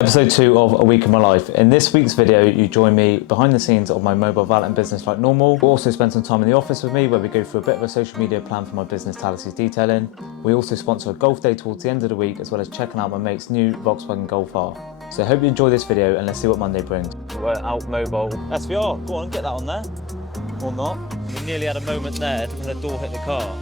Episode 2 of A Week in My Life. In this week's video, you join me behind the scenes of my mobile valeting business like normal. We'll also spend some time in the office with me where we go through a bit of a social media plan for my business, Talasi's Detailing. We also sponsor a golf day towards the end of the week, as well as checking out my mate's new Volkswagen Golf R. So I hope you enjoy this video and let's see what Monday brings. We're out mobile. SVR, go on, get that on there. Or not. We nearly had a moment there when the door hit the car.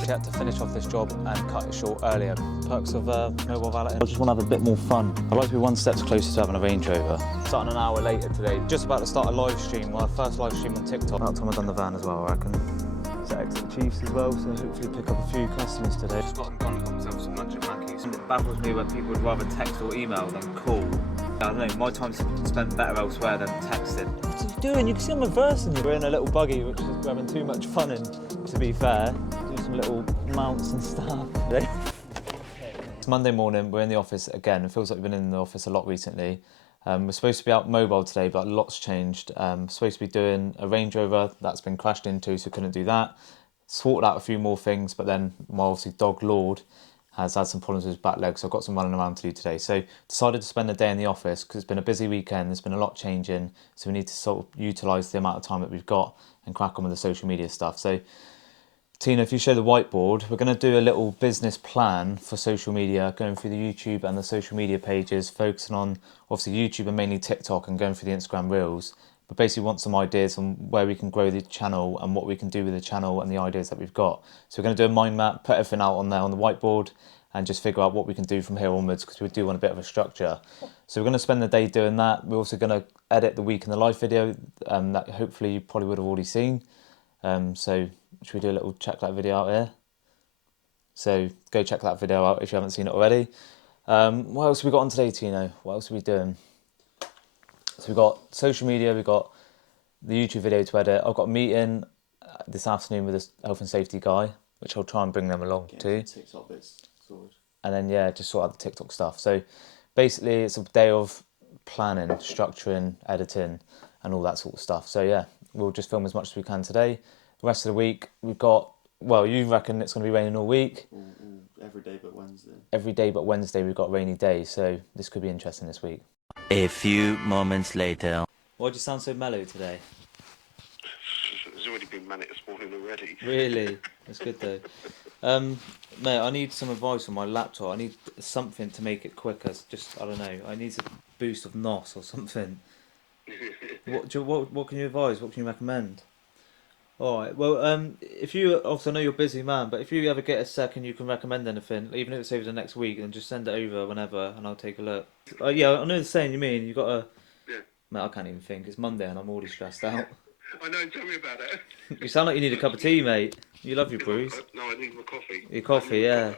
We had to finish off this job and cut it short earlier. Perks of mobile valeting. I just want to have a bit more fun. I'd like to be one step closer to having a Range Rover. Starting an hour later today. Just about to start a live stream, my first live stream on TikTok. About time I've done the van as well, I reckon. It's Exit Chiefs as well, so hopefully pick up a few customers today. Just got myself some lunch at Mackey's. It baffles me when people would rather text or email than call. I don't know, my time's spent better elsewhere than texting. What are you doing? You can see I'm reversing you. We're in a little buggy, which is we're having too much fun in, to be fair. Do some little mounts and stuff. It's Monday morning, we're in the office again. It feels like we've been in the office a lot recently. We're supposed to be out mobile today, but a lot's changed. Supposed to be doing a Range Rover that's been crashed into, so couldn't do that. Sorted out a few more things, but then my obviously dog Lord has had some problems with his back leg, so I've got some running around to do today. So decided to spend the day in the office because it's been a busy weekend, there's been a lot changing, so we need to sort of utilise the amount of time that we've got and crack on with the social media stuff. So Tina, if you show the whiteboard, we're going to do a little business plan for social media, going through the YouTube and the social media pages, focusing on obviously YouTube and mainly TikTok and going through the Instagram Reels. But basically want some ideas on where we can grow the channel and what we can do with the channel and the ideas that we've got. So we're going to do a mind map, put everything out on there on the whiteboard and just figure out what we can do from here onwards because we do want a bit of a structure. So we're going to spend the day doing that. We're also going to edit the week in the life video that hopefully you probably would have already seen. So should we do a little check that video out here? So go check that video out if you haven't seen it already. What else have we got on today, Tino? What else are we doing? So we've got social media, we've got the YouTube video to edit. I've got a meeting this afternoon with a health and safety guy, which I'll try and bring them along too. TikTok bits sorted. And then, yeah, just sort out the TikTok stuff. So basically it's a day of planning, structuring, editing and all that sort of stuff. So yeah, we'll just film as much as we can today. The rest of the week, we've got, well, you reckon it's going to be raining all week? Every day but Wednesday. Every day but Wednesday we've got a rainy day, so this could be interesting this week. A few moments later. Why'd you sound so mellow today? It's already been manic this morning already. Really? That's good though. Mate, I need some advice on my laptop. I need something to make it quicker. Just, I don't know, I need a boost of NOS or something. What can you advise? What can you recommend? Alright, well, if you, also I know you're a busy man, but if you ever get a second you can recommend anything, even if it's over the next week, then just send it over whenever and I'll take a look. Yeah, I know the saying you mean, you got to... Yeah. Mate, I can't even think, it's Monday and I'm already stressed out. I know, tell me about it. You sound like you need a cup of tea, mate. You love your brews. No, I need my coffee. Your coffee, yeah.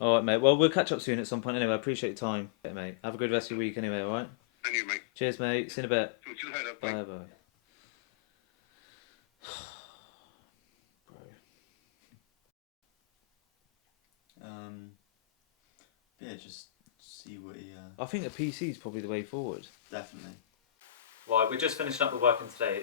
Alright, mate, well, we'll catch up soon at some point anyway, I appreciate your time. Yeah, mate, have a good rest of your week anyway, alright? And you, mate. Cheers, mate, see you in a bit. Talk to you later. Bye, bye. Yeah, just see what he. I think a PC is probably the way forward. Definitely. Right, we're just finishing up the working today.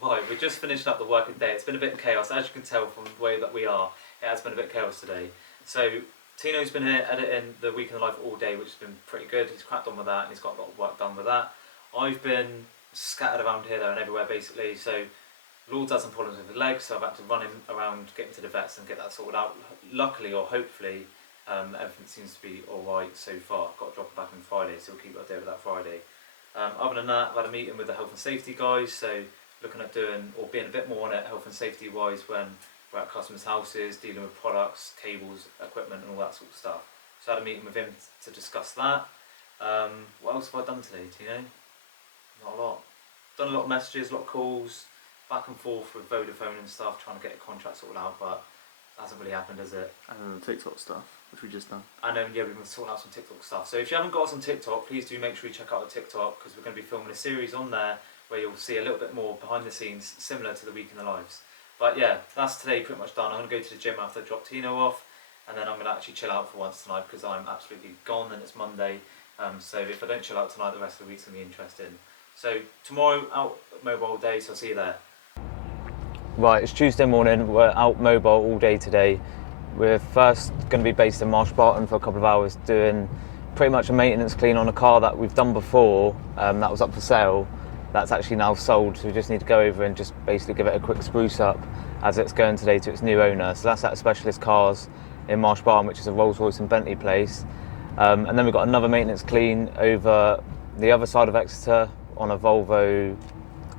Right, we're just finishing up the working day. It's been a bit of chaos, as you can tell from the way that we are. It has been a bit chaos today. So Tino's been here editing the Week in the Life all day, which has been pretty good. He's cracked on with that and he's got a lot of work done with that. I've been scattered around here, there and everywhere basically. So Lord's had some problems with his legs, so I've had to run him around, get him to the vets and get that sorted out. Luckily, or hopefully, everything seems to be alright so far. I've got to drop him back on Friday, so we'll keep up there with that Friday. Other than that, I've had a meeting with the health and safety guys, so looking at doing, or being a bit more on it health and safety wise when we're at customers' houses, dealing with products, cables, equipment and all that sort of stuff. So I had a meeting with him to discuss that. What else have I done today, Tino? Not a lot. Done a lot of messages, a lot of calls, back and forth with Vodafone and stuff, trying to get a contract sorted out, but it hasn't really happened, has it? And then the TikTok stuff, which we just done. And then, yeah, we've been sorting out some TikTok stuff. So if you haven't got us on TikTok, please do make sure you check out the TikTok, because we're going to be filming a series on there where you'll see a little bit more behind the scenes, similar to the Week in the Lives. But yeah, that's today pretty much done. I'm going to go to the gym after I drop Tino off, and then I'm going to actually chill out for once tonight, because I'm absolutely gone and it's Monday. So if I don't chill out tonight, the rest of the week's going to be interesting. So tomorrow, out mobile day, so I'll see you there. Right, it's Tuesday morning, we're out mobile all day today. We're first going to be based in Marsh Barton for a couple of hours doing pretty much a maintenance clean on a car that we've done before, that was up for sale. That's actually now sold, so we just need to go over and just basically give it a quick spruce up as it's going today to its new owner. So that's at Specialist Cars in Marsh Barn, which is a Rolls Royce and Bentley place. And then we've got another maintenance clean over the other side of Exeter on a Volvo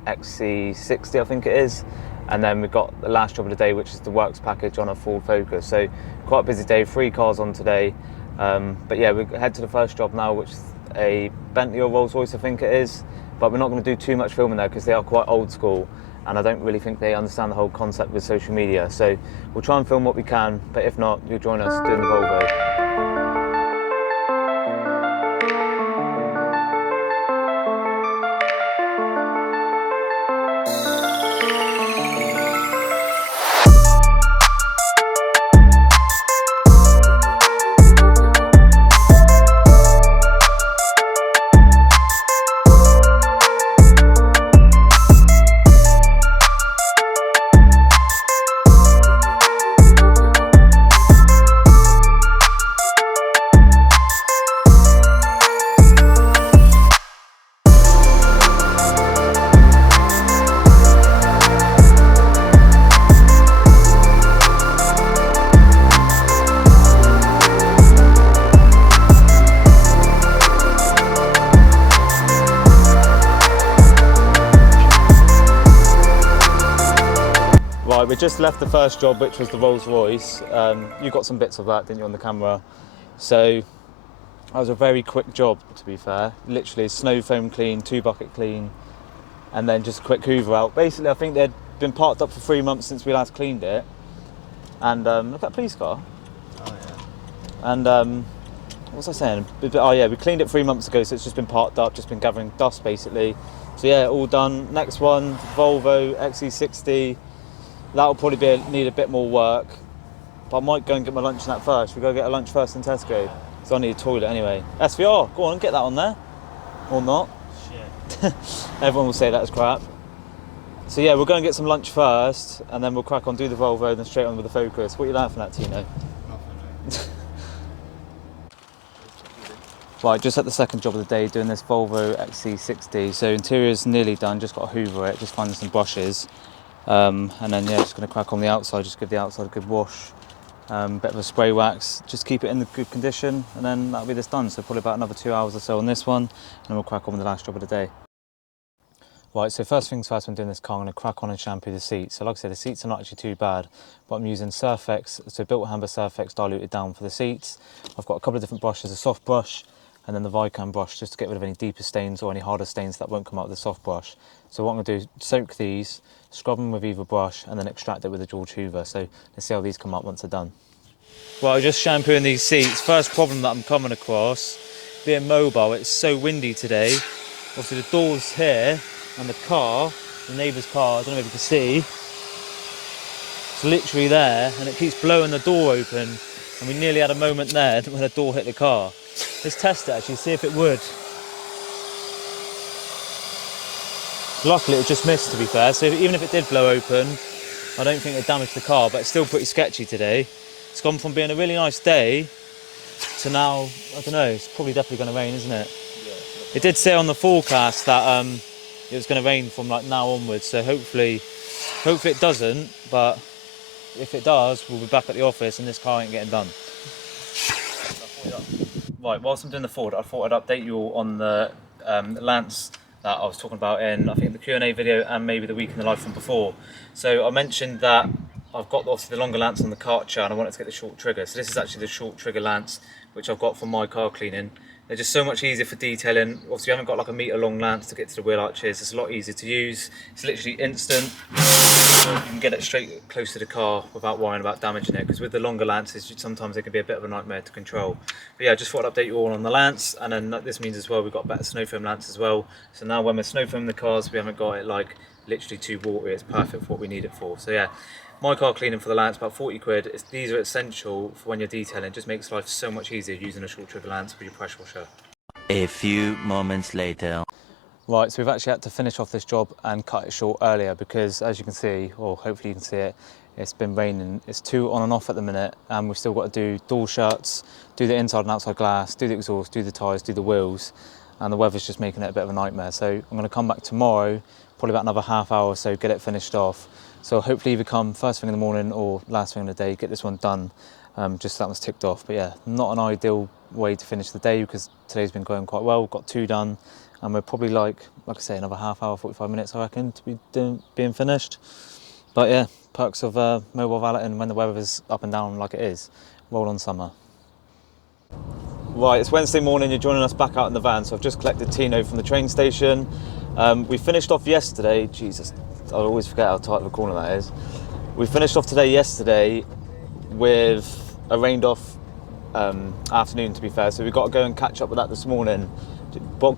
XC60, I think it is. And then we've got the last job of the day, which is the works package on a Ford Focus. So quite a busy day, 3 cars on today. But yeah, we head to the first job now, which is a Bentley or Rolls Royce, I think it is. But we're not going to do too much filming there because they are quite old school, and I don't really think they understand the whole concept with social media. So we'll try and film what we can, but if not, you'll join us doing the Volvo. Right, we just left the first job, which was the Rolls Royce. You got some bits of that, didn't you, on the camera? So that was a very quick job, to be fair. Literally snow foam clean, 2 bucket clean, and then just a quick hoover out. Basically, I think they'd been parked up for 3 months since we last cleaned it. And look at that police car. Oh yeah. And what was I saying? Oh yeah, we cleaned it 3 months ago, so it's just been parked up, just been gathering dust basically. So yeah, all done. Next one, Volvo XC60. That'll probably need a bit more work, but I might go and get my lunch in that first. We go get a lunch first in Tesco, so I need a toilet anyway. SVR, go on, get that on there. Or not. Shit. Everyone will say that is crap. So yeah, we'll go and get some lunch first, and then we'll crack on, do the Volvo, then straight on with the Focus. What are you laughing at, Tino? Right, just at the second job of the day, doing this Volvo XC60. So interior's nearly done, just got to hoover it, just finding some brushes. And then yeah, just going to crack on the outside, just give the outside a good wash, bit of a spray wax, just keep it in the good condition, and then that'll be this done. So probably about another 2 hours or so on this one, and then we'll crack on with the last job of the day. Right, so first things first, when doing this car, I'm going to crack on and shampoo the seats. So like I said, the seats are not actually too bad, but I'm using Surfex, so Built Hamber Surfex diluted down for the seats. I've got a couple of different brushes, a soft brush, and then the Vicam brush, just to get rid of any deeper stains or any harder stains that won't come out with the soft brush. So what I'm going to do is soak these, scrub them with either brush, and then extract it with a George Hoover. So let's see how these come up once they're done. Well, I'm just shampooing these seats. First problem that I'm coming across, being mobile, it's so windy today. Obviously the door's here, and the car, the neighbour's car, I don't know if you can see, it's literally there, and it keeps blowing the door open, and we nearly had a moment there when the door hit the car. Let's test it actually, see if it would. Luckily it just missed, to be fair, so even if it did blow open, I don't think it damaged the car, but it's still pretty sketchy today. It's gone from being a really nice day to now, I don't know, it's probably definitely going to rain, isn't it? Yeah. It did say on the forecast that it was going to rain from like now onwards, so hopefully it doesn't, but if it does, we'll be back at the office and this car ain't getting done. Right, whilst I'm doing the Ford, I thought I'd update you all on the Lance that I was talking about in, I think, the Q&A video and maybe the week in the life from before. So I mentioned that I've got obviously the longer lance on the Karcher and I wanted to get the short trigger. So this is actually the short trigger lance which I've got for my car cleaning. They're just so much easier for detailing. Obviously you haven't got like a metre long lance to get to the wheel arches. It's a lot easier to use. It's literally instant. You can get it straight close to the car without worrying about damaging it, because with the longer lances sometimes they can be a bit of a nightmare to control. But yeah, I just thought I'd update you all on the lance, and then this means as well we've got a better snow foam lance as well. So now when we're snow foaming the cars, we haven't got it like literally too watery. It's perfect for what we need it for. So yeah, my car cleaning for the lance, about 40 quid. These are essential for when you're detailing. It just makes life so much easier using a short trigger lance for your pressure washer. A few moments later. Right, so we've actually had to finish off this job and cut it short earlier because, as you can see, or hopefully you can see it, It's been raining. It's 2 on and off at the minute, and we've still got to do door shuts, do the inside and outside glass, do the exhaust, do the tyres, do the wheels, and the weather's just making it a bit of a nightmare. So I'm going to come back tomorrow, probably about another half hour or so, get it finished off. So hopefully either come first thing in the morning or last thing in the day, get this one done, just so that one's ticked off. But yeah, not an ideal way to finish the day because today's been going quite well. We've got 2 done, and we're probably like I say, another half hour, 45 minutes, I reckon, to be being finished. But yeah, perks of mobile valeting when the weather is up and down like it is. Roll on summer. Right, it's Wednesday morning, you're joining us back out in the van, so I've just collected Tino from the train station. We finished off yesterday, Jesus, I always forget how tight of a corner that is. We finished off yesterday with a rained off afternoon, to be fair, so we've got to go and catch up with that this morning. We've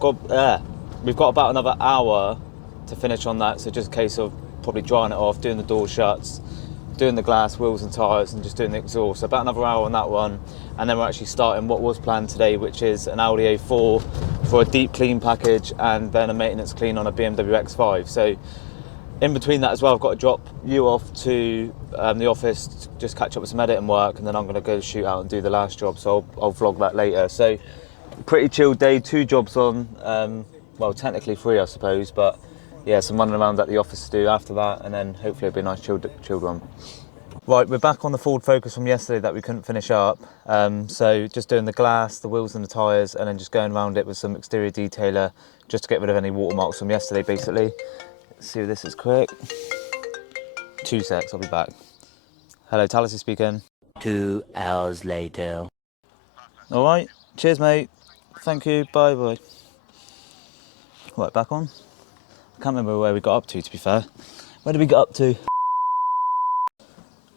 got about another hour to finish on that, so just a case of probably drying it off, doing the door shuts, doing the glass, wheels and tyres, and just doing the exhaust. So about another hour on that one, and then we're actually starting what was planned today, which is an Audi A4 for a deep clean package and then a maintenance clean on a BMW X5. So in between that as well, I've got to drop you off to the office to just catch up with some editing work, and then I'm going to go shoot out and do the last job, so I'll vlog that later. So pretty chilled day, 2 jobs on, well technically 3 I suppose, but yeah, some running around at the office to do after that, and then hopefully it'll be a nice chilled one. Right, we're back on the Ford Focus from yesterday that we couldn't finish up. So just doing the glass, the wheels and the tyres, and then just going around it with some exterior detailer just to get rid of any watermarks from yesterday, basically. Let's see if this is quick. 2 secs, I'll be back. Hello, Talasi speaking. 2 hours later. All right, cheers, mate. Thank you, bye. Right, back on. I can't remember where we got up to be fair. Where did we get up to?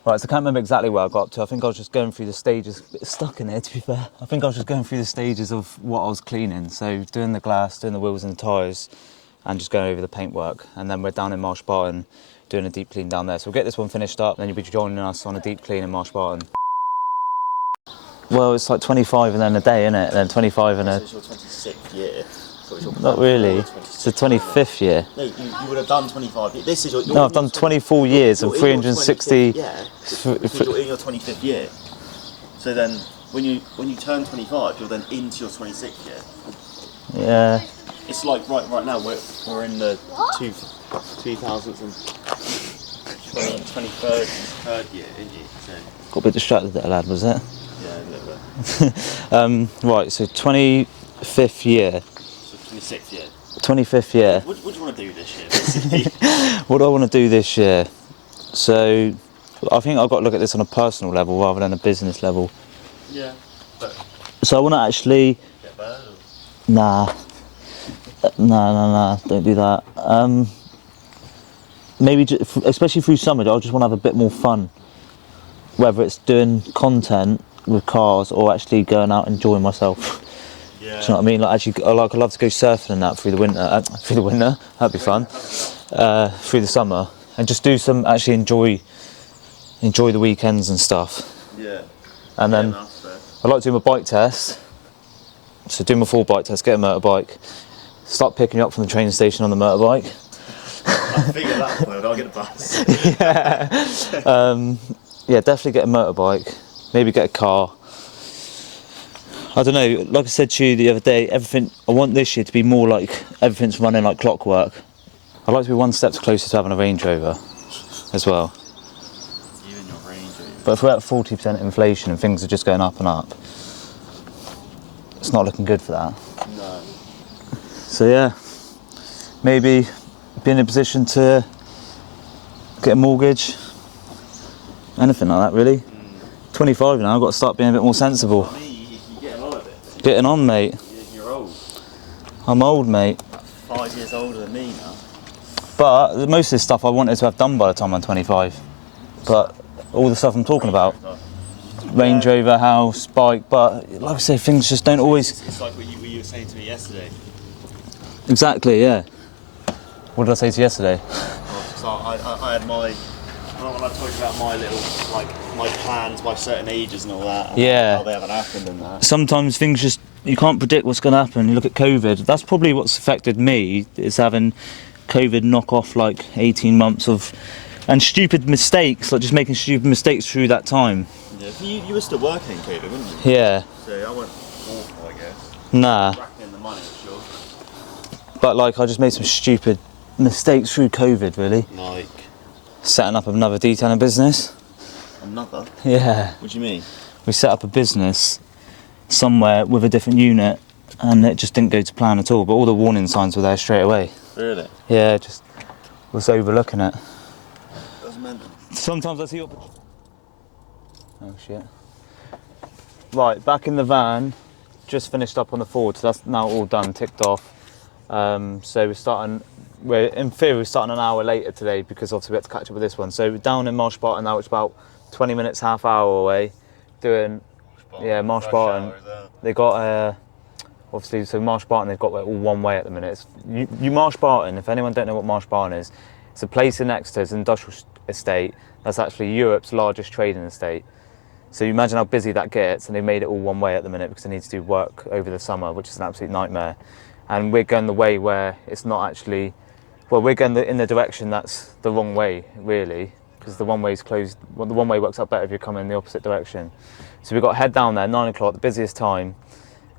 Right, so I can't remember exactly where I got up to. I think I was just going through the stages. A bit stuck in here, to be fair. I think I was just going through the stages of what I was cleaning. So doing the glass, doing the wheels and the tyres, and just going over the paintwork. And then we're down in Marsh Barton doing a deep clean down there. So we'll get this one finished up, and then you'll be joining us on a deep clean in Marsh Barton. Well, it's like 25 and then a day, isn't it? And then 25 and a... This is your 26th year. Not really. It's the 25th year. No, you would have done 25. This is your... No, I've done 24 years and 360... Yeah, because you're in your 25th year. So then, when you turn 25, you're then into your 26th year. Yeah. It's like right now we're in the 2000s and 23rd year, isn't you? So, Got a bit distracted there, lad, was it? yeah, a little bit. Right, so 25th year. 26th year. 25th year. What do you want to do this year, basically? What do I want to do this year? So, I think I've got to look at this on a personal level rather than a business level. Yeah. But So I want to actually... get better. Nah, don't do that. Maybe, especially through summer, I just want to have a bit more fun. Whether it's doing content with cars or actually going out and enjoying myself. Yeah. Do you know what I mean? Like actually, I'd love to go surfing and that through the winter. That'd be fun. Through the summer, and just do some actually enjoy the weekends and stuff. Yeah. And then I'd like to do my bike test. So do my full bike test, get a motorbike, start picking you up from the train station on the motorbike. I figured that point, I'll get a bus. Yeah. Yeah, definitely get a motorbike. Maybe get a car. I don't know, like I said to you the other day, I want this year to be more like everything's running like clockwork. I'd like to be one step closer to having a Range Rover as well. You and your Range Rover. But if we're at 40% inflation and things are just going up and up, it's not looking good for that. No. So yeah, maybe be in a position to get a mortgage, anything like that really. 25 now, I've got to start being a bit more sensible. You're getting on a bit. Getting on, mate. You're old. I'm old, mate. 5 years older than me now. But most of this stuff I wanted to have done by the time I'm 25. But all the stuff I'm talking about, Range Rover, house, bike, but like I say, things just don't always... It's like what you were saying to me yesterday. Exactly, yeah. What did I say to you yesterday? So I had my... When I told you about my little, like, my plans by certain ages and all that. And Yeah. how they haven't happened and that. Sometimes things just, you can't predict what's going to happen. You look at COVID, that's probably what's affected me, is having COVID knock off like 18 months of And stupid mistakes, like just making stupid mistakes through that time. Yeah, you were still working in COVID, weren't you? Yeah. So I went awful, I guess. Nah. Racking in the money, sure. But like, I just made some stupid mistakes through COVID, really. Like? Setting up another detailing business. Another? Yeah. What do you mean? We set up a business somewhere with a different unit and it just didn't go to plan at all, but all the warning signs were there straight away. Really? Yeah, just was overlooking it. That's mental. Sometimes I see oh shit. Right, back in the van, just finished up on the Ford, so that's now all done, ticked off. So in theory we're starting an hour later today because obviously we had to catch up with this one. So we're down in Marsh Barton now, it's about 20 minutes, half hour away, doing, Marsh Barton. They got, obviously, so Marsh Barton, they've got all one way at the minute. You Marsh Barton, if anyone don't know what Marsh Barton is, it's a place in Exeter, it's an industrial estate, that's actually Europe's largest trading estate. So you imagine how busy that gets, and they made it all one way at the minute because they need to do work over the summer, which is an absolute nightmare. And we're going the way where it's not actually, well, we're going in the direction that's the wrong way, really, because the one way is closed. Well, the one way works out better if you're coming in the opposite direction. So we've got to head down there, 9 o'clock, the busiest time.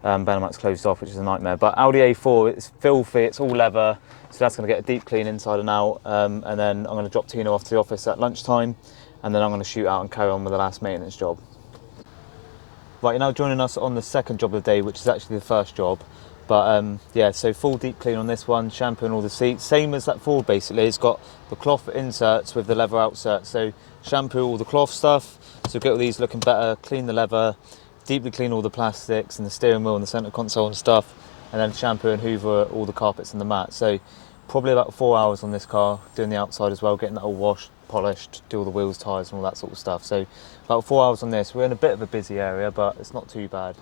Benelux closed off, which is a nightmare. But Audi A4, it's filthy, it's all leather, so that's going to get a deep clean inside and out. And then I'm going to drop Tino off to the office at lunchtime, and then I'm going to shoot out and carry on with the last maintenance job. Right, you're now joining us on the second job of the day, which is actually the first job. But yeah, so full deep clean on this one, shampooing all the seats. Same as that Ford basically, it's got the cloth inserts with the leather outserts. So shampoo all the cloth stuff, so get all these looking better, clean the leather, deeply clean all the plastics and the steering wheel and the centre console and stuff, and then shampoo and hoover all the carpets and the mat. So probably about 4 hours on this car, doing the outside as well, getting that all washed, polished, do all the wheels, tyres and all that sort of stuff. So about 4 hours on this. We're in a bit of a busy area, but it's not too bad.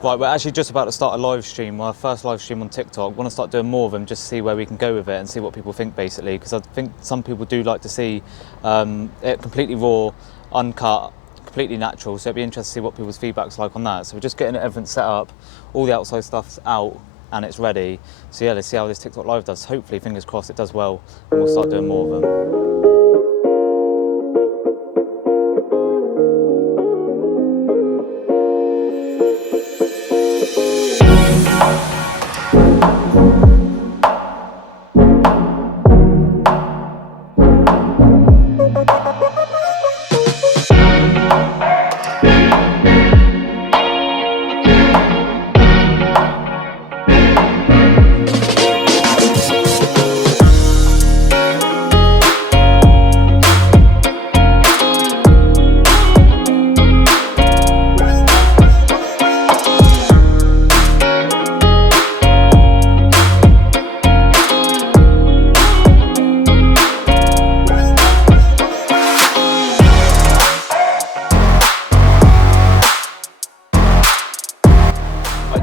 Right, we're actually just about to start a live stream, our first live stream on TikTok. Want to start doing more of them just to see where we can go with it and see what people think basically, because I think some people do like to see it completely raw, uncut, completely natural, so it'd be interesting to see what people's feedback's like on that. So we're just getting everything set up, all the outside stuff's out and it's ready. So yeah, let's see how this TikTok live does. Hopefully, fingers crossed, it does well and we'll start doing more of them.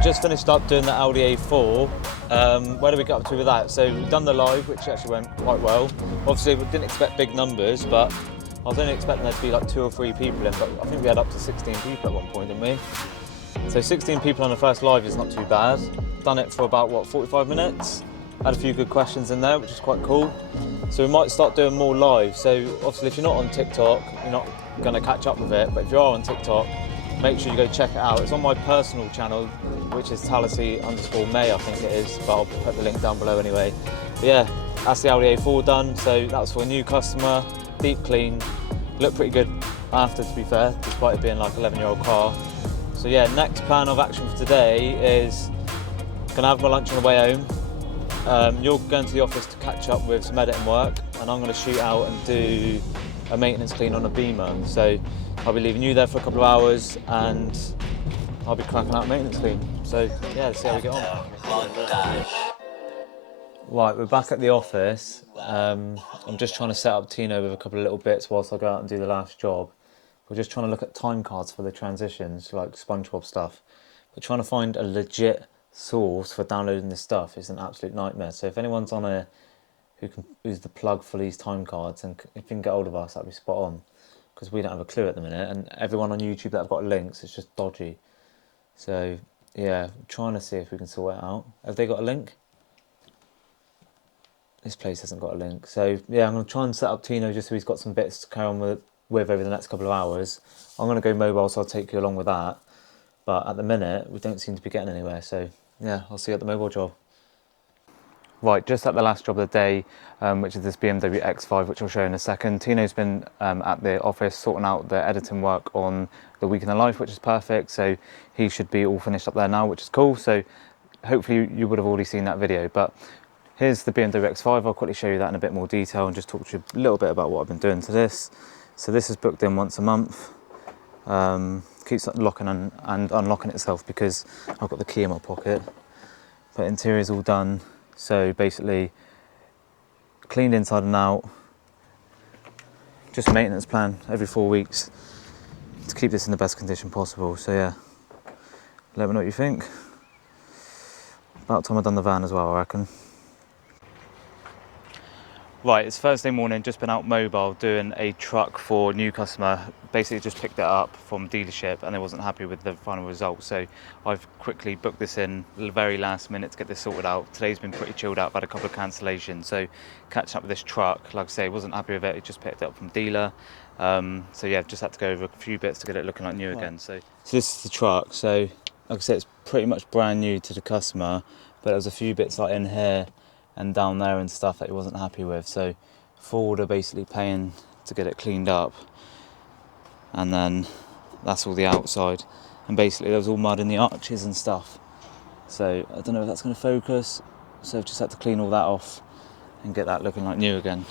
Just finished up doing the Audi A4. Where did we get up to with that? So we've done the live, which actually went quite well. Obviously we didn't expect big numbers, but I was only expecting there to be like 2 or 3 people in, but I think we had up to 16 people at one point, didn't we? So 16 people on the first live is not too bad. Done it for about, what, 45 minutes? Had a few good questions in there, which is quite cool. So we might start doing more live. So obviously if you're not on TikTok, you're not gonna catch up with it, but if you are on TikTok, make sure you go check it out. It's on my personal channel, which is Talasi_May, I think it is, but I'll put the link down below anyway. But yeah, that's the Audi A4 done. So that's for a new customer, deep clean, looked pretty good after, to be fair, despite it being like an 11-year-old car. So yeah, next plan of action for today is gonna have my lunch on the way home. You're going to the office to catch up with some editing work, and I'm gonna shoot out and do a maintenance clean on a Beamer. So I'll be leaving you there for a couple of hours and I'll be cracking out a maintenance clean. So yeah, let's see how we get on. Right, we're back at the office. I'm just trying to set up Tino with a couple of little bits whilst I go out and do the last job. We're just trying to look at time cards for the transitions, like SpongeBob stuff. We're trying to find a legit source for downloading this stuff. It's an absolute nightmare. So if anyone's on a who's the plug for these time cards, and if you can get hold of us, that'd be spot on, because we don't have a clue at the minute, and everyone on YouTube that have got links, it's just dodgy. So yeah, trying to see if we can sort it out. Have they got a link? This place hasn't got a link. So yeah, I'm going to try and set up Tino just so he's got some bits to carry on with over the next couple of hours. I'm going to go mobile, so I'll take you along with that. But at the minute, we don't seem to be getting anywhere. So yeah, I'll see you at the mobile job. Right, just at the last job of the day, which is this BMW X5, which I'll show you in a second. Tino's been at the office sorting out the editing work on the week in the life, which is perfect. So he should be all finished up there now, which is cool. So hopefully you would have already seen that video. But here's the BMW X5. I'll quickly show you that in a bit more detail and just talk to you a little bit about what I've been doing to this. So this is booked in once a month. Keeps locking and unlocking itself because I've got the key in my pocket. But interior's all done. So basically cleaned inside and out, just a maintenance plan every 4 weeks to keep this in the best condition possible. So yeah, let me know what you think. About time I've done the van as well, I reckon. Right, it's Thursday morning, just been out mobile doing a truck for a new customer. Basically just picked it up from dealership and they wasn't happy with the final result. So I've quickly booked this in the very last minute to get this sorted out. Today's been pretty chilled out, I've had a couple of cancellations. So catching up with this truck, like I say, wasn't happy with it, just picked it up from dealer. So yeah, just had to go over a few bits to get it looking like new again. So this is the truck. So like I said, it's pretty much brand new to the customer, but there was a few bits like in here and down there and stuff that he wasn't happy with. So Ford are basically paying to get it cleaned up, and then that's all the outside, and basically there was all mud in the arches and stuff. So I don't know if that's going to focus, so I've just had to clean all that off and get that looking like new again.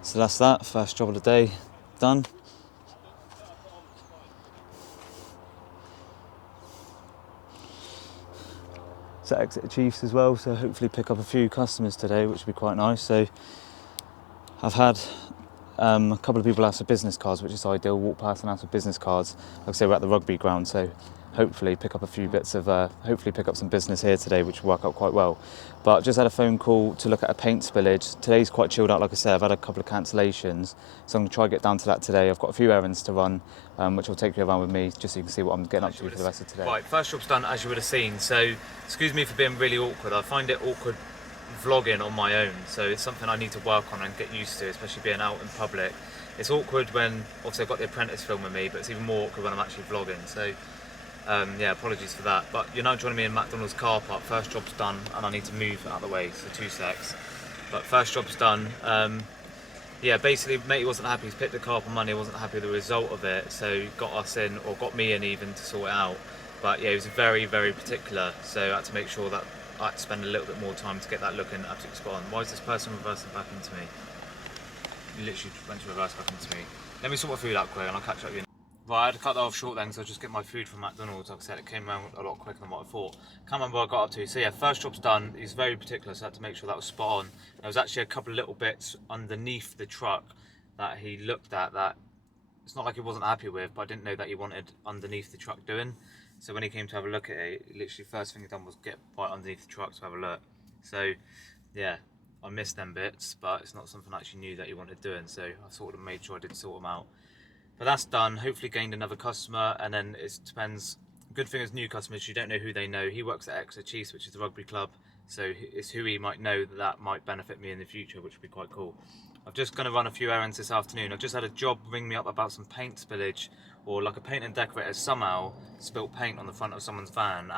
So that's that, first job of the day done. To exit the Chiefs as well, so hopefully pick up a few customers today, which would be quite nice. So I've had a couple of people ask for business cards, which is ideal. Walk past and ask for business cards. Like I say, we're at the rugby ground, so hopefully pick up a few bits of, hopefully pick up some business here today, which will work out quite well. But I've just had a phone call to look at a paint spillage. Today's quite chilled out, like I said. I've had a couple of cancellations, so I'm going to try and get down to that today. I've got a few errands to run, which will take you around with me, just so you can see what I'm getting up to for the rest of today. Right, first job's done, as you would have seen. So excuse me for being really awkward. I find it awkward vlogging on my own, so it's something I need to work on and get used to, especially being out in public. It's awkward when, obviously I've got the apprentice filming me, but it's even more awkward when I'm actually vlogging. So yeah, apologies for that. But you're now joining me in McDonald's car park. First job's done and I need to move out of the way, so 2 secs. But first job's done. Yeah, basically matey wasn't happy. He's picked the car up on Monday, wasn't happy with the result of it, so got us in, or got me in even, to sort it out. But yeah, he was very, very particular, so I had to make sure that I had to spend a little bit more time to get that looking absolutely spot on. Why is this person reversing back into me? He literally went to reverse back into me. Let me sort my food out quick and I'll catch up with you. Right, I had to cut that off short then because I just get my food from McDonald's. Like I said, it came around a lot quicker than what I thought. Can't remember what I got up to. So yeah, first job's done. He's very particular, so I had to make sure that was spot on. There was actually a couple of little bits underneath the truck that he looked at that it's not like he wasn't happy with, but I didn't know that he wanted underneath the truck doing. So when he came to have a look at it, literally first thing he done was get right underneath the truck to have a look. So yeah, I missed them bits, but it's not something I actually knew that he wanted doing, so I sort of made sure I did sort them out. But that's done. Hopefully gained another customer, and then it depends. Good thing is new customers, you don't know who they know. He works at Exeter Chiefs, which is the rugby club, so it's who he might know that might benefit me in the future, which would be quite cool. I'm just going to run a few errands this afternoon. I've just had a job ring me up about some paint spillage, or like a paint and decorator somehow spilt paint on the front of someone's van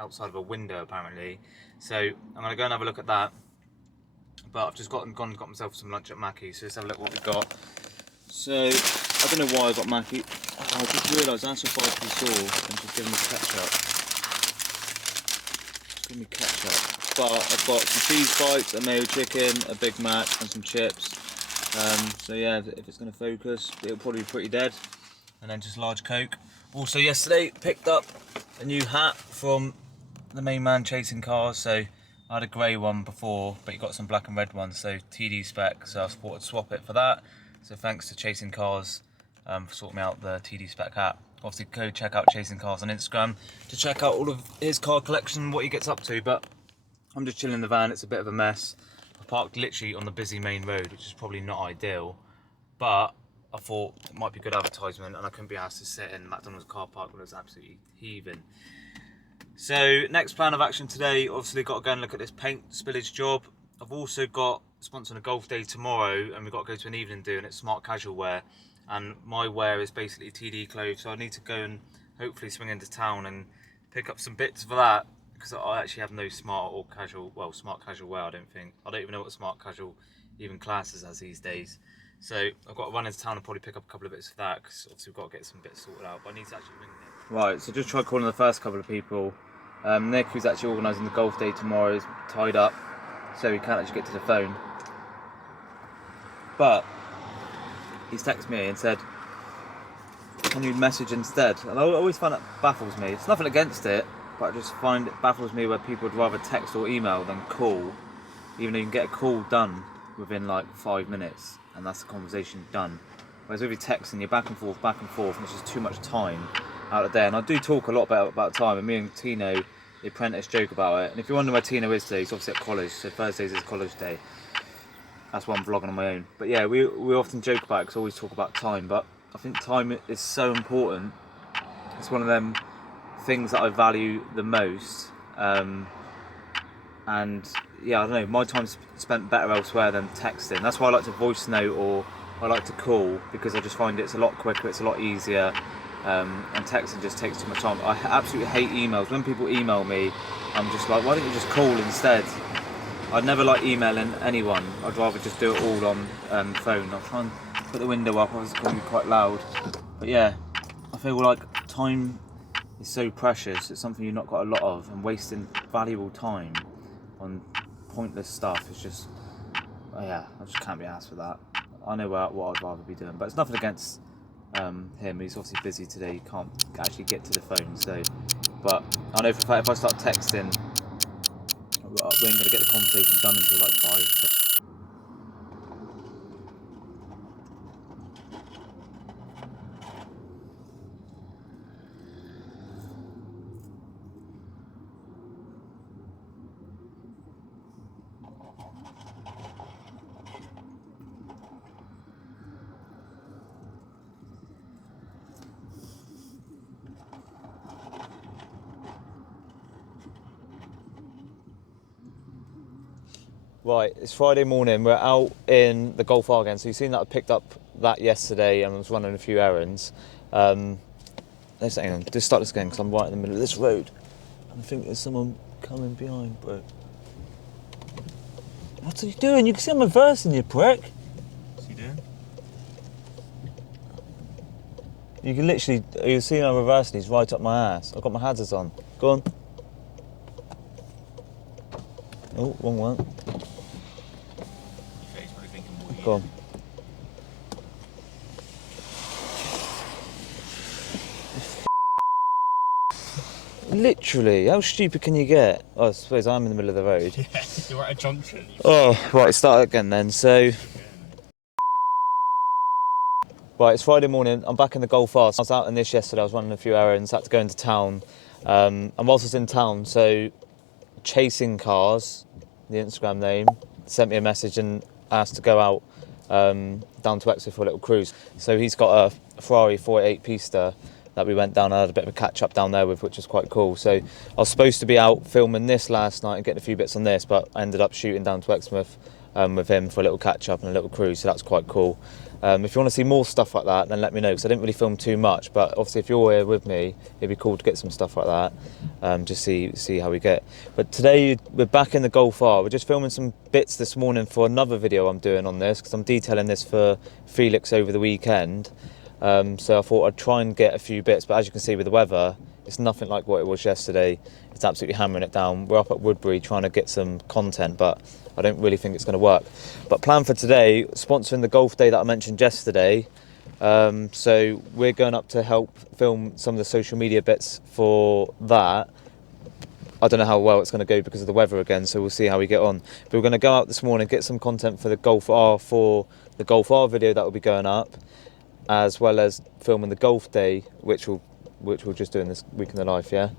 outside of a window apparently. So I'm going to go and have a look at that. But I've just got myself some lunch at Mackey's, so let's have a look what we've got. So I don't know why I got Mackey. I just realised I asked for 5p sauce and just giving me ketchup. Just give me ketchup. But I've got some cheese bites, a mayo chicken, a Big Mac and some chips. So yeah, if it's going to focus, it'll probably be pretty dead. And then just large Coke. Also yesterday picked up a new hat from the main man Chasing Cars. So I had a grey one before, but you got some black and red ones, so TD spec, so I thought I'd swap it for that. So thanks to Chasing Cars for sorting me out the TD spec hat. Obviously go check out Chasing Cars on Instagram to check out all of his car collection and what he gets up to. But I'm just chilling in the van, it's a bit of a mess. I parked literally on the busy main road, which is probably not ideal, but I thought it might be good advertisement, and I couldn't be asked to sit in McDonald's car park when it was absolutely heaving. So next plan of action today, obviously got to go and look at this paint spillage job. I've also got sponsoring a golf day tomorrow, and we've got to go to an evening do, and it's smart casual wear. And my wear is basically TD clothes, so I need to go and hopefully swing into town and pick up some bits for that, because I actually have no smart or casual, well, smart casual wear, I don't think. I don't even know what smart casual even classes as these days. So I've got to run into town and probably pick up a couple of bits for that, because obviously we've got to get some bits sorted out, but I need to actually ring them. Right, so just tried calling the first couple of people. Nick, who's actually organising the golf day tomorrow, is tied up, so he can't actually get to the phone. But he's texted me and said, can you message instead? And I always find that baffles me. It's nothing against it, but I just find it baffles me where people would rather text or email than call, even though you can get a call done within like 5 minutes, and that's the conversation done. Whereas with your texting, you're back and forth, and it's just too much time out of there. And I do talk a lot about time, and me and Tino, the apprentice, joke about it. And if you're wondering where Tino is today, he's obviously at college, so Thursdays is college day. That's why I'm vlogging on my own. But yeah, we often joke about it because I always talk about time, but I think time is so important. It's one of them things that I value the most. And yeah, I don't know, my time's spent better elsewhere than texting. That's why I like to voice note or I like to call, because I just find it's a lot quicker, it's a lot easier. And texting just takes too much time. I absolutely hate emails. When people email me, I'm just like, why don't you just call instead? I'd never like emailing anyone. I'd rather just do it all on phone. I'll try and put the window up, obviously it's going to be quite loud. But yeah, I feel like time is so precious. It's something you've not got a lot of, and wasting valuable time on pointless stuff is just, oh yeah, I just can't be asked for that. I know what I'd rather be doing, but it's nothing against him. He's obviously busy today, he can't actually get to the phone, so, but I know for a fact if I start texting, we ain't going to get the conversation done until like 5. So. Right, it's Friday morning, we're out in the Golf R again, so you've seen that I picked up that yesterday and I was running a few errands. Hang on, just start this again because I'm right in the middle of this road. And I think there's someone coming behind, bro. What are you doing? You can see I'm reversing, you prick. What's he doing? You can literally, you see I'm reversing, he's right up my ass. I've got my hazards on. Go on. Oh, wrong one. Go on. Literally, how stupid can you get? Oh, I suppose I'm in the middle of the road. Yeah, you're at a junction. Oh, right, start again then. So, right, it's Friday morning. I'm back in the Golf R. I was out in this yesterday. I was running a few errands. Had to go into town. And whilst I was in town, so Chasing Cars, the Instagram name, sent me a message and asked to go out down to Exeter for a little cruise. So he's got a Ferrari 488 Pista that we went down and had a bit of a catch up down there with, which was quite cool. So I was supposed to be out filming this last night and getting a few bits on this, but I ended up shooting down to Exmouth with him for a little catch up and a little cruise, so that's quite cool. If you want to see more stuff like that, then let me know, because I didn't really film too much, but obviously if you're here with me, it'd be cool to get some stuff like that, just see how we get. But today we're back in the Golf R. We're just filming some bits this morning for another video I'm doing on this, because I'm detailing this for Felix over the weekend. So I thought I'd try and get a few bits, but as you can see with the weather, it's nothing like what it was yesterday. It's absolutely hammering it down. We're up at Woodbury trying to get some content, but I don't really think it's going to work. But plan for today, sponsoring the golf day that I mentioned yesterday. So we're going up to help film some of the social media bits for that. I don't know how well it's going to go because of the weather again, so we'll see how we get on. But we're going to go out this morning, get some content for the Golf R, for the Golf R video that will be going up, as well as filming the golf day, which we'll just do in this week in the life, yeah?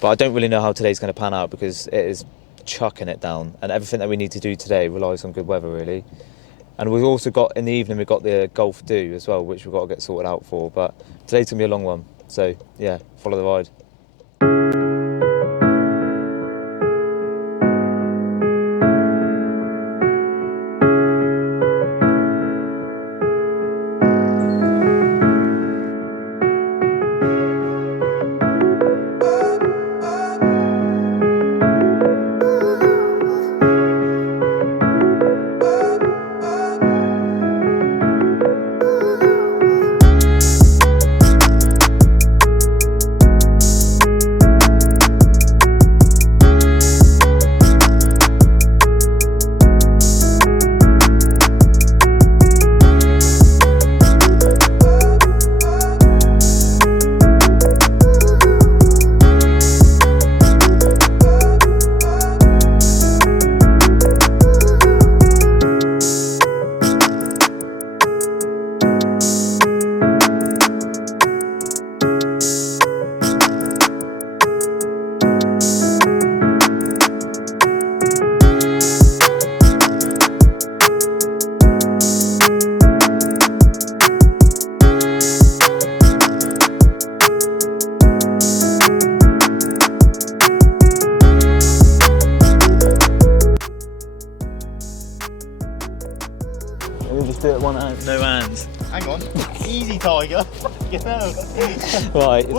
But I don't really know how today's going to pan out because it is chucking it down, and everything that we need to do today relies on good weather, really. And we've also got, in the evening, we've got the golf do as well, which we've got to get sorted out for. But today's going to be a long one, so yeah, follow the ride. do it one hand, no hands. Hang on. Easy, Tiger. You know. Right, it's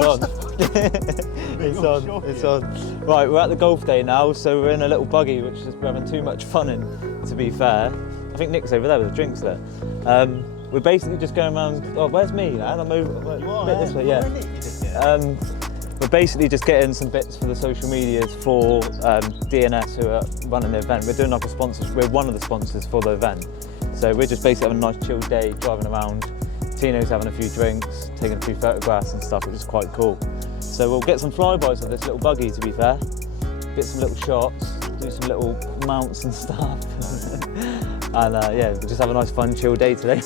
on. It's on. Right, we're at the golf day now, so we're in a little buggy, which is we're having too much fun in, to be fair. I think Nick's over there with the drinks there. We're basically just going around. Oh, where's me, lad? I'm over a bit this way, yeah. We're basically just getting some bits for the social medias for DNS, who are running the event. We're doing like a sponsor. We're one of the sponsors for the event. So we're just basically having a nice chill day, driving around. Tino's having a few drinks, taking a few photographs and stuff, which is quite cool. So we'll get some flybys of this little buggy, to be fair. Get some little shots, do some little mounts and stuff. And yeah, we'll just have a nice fun chill day today.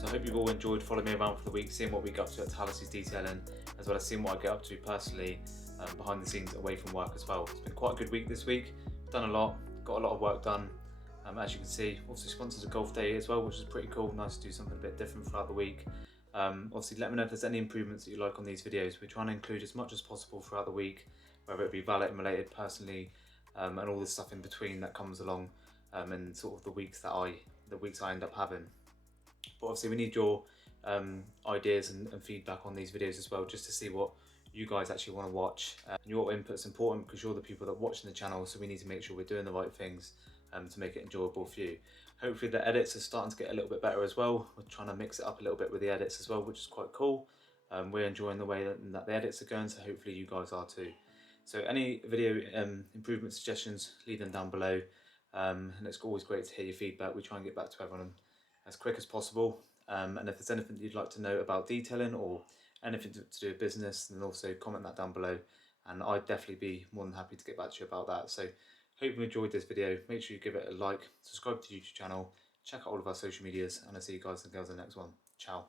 I hope you've all enjoyed following me around for the week, seeing what we get up to at Talasi's detailing, as well as seeing what I get up to personally behind the scenes away from work as well. It's been quite a good week this week. Done a lot, got a lot of work done. As you can see, also sponsored a golf day as well, which is pretty cool. Nice to do something a bit different throughout the week. Obviously, let me know if there's any improvements that you like on these videos. We're trying to include as much as possible throughout the week, whether it be valeting related, personally, and all this stuff in between that comes along, and sort of the weeks I end up having. But obviously we need your ideas and feedback on these videos as well, just to see what you guys actually want to watch. Your input's important because you're the people that are watching the channel, so we need to make sure we're doing the right things to make it enjoyable for you. Hopefully the edits are starting to get a little bit better as well. We're trying to mix it up a little bit with the edits as well, which is quite cool. We're enjoying the way that the edits are going, so hopefully you guys are too. So any video improvement suggestions, leave them down below. And it's always great to hear your feedback. We try and get back to everyone as quick as possible, and if there's anything you'd like to know about detailing or anything to do with business, then also comment that down below, and I'd definitely be more than happy to get back to you about that. So hope you enjoyed this video. Make sure you give it a like, subscribe to the YouTube channel, check out all of our social medias, and I'll see you guys and girls in the next one. Ciao.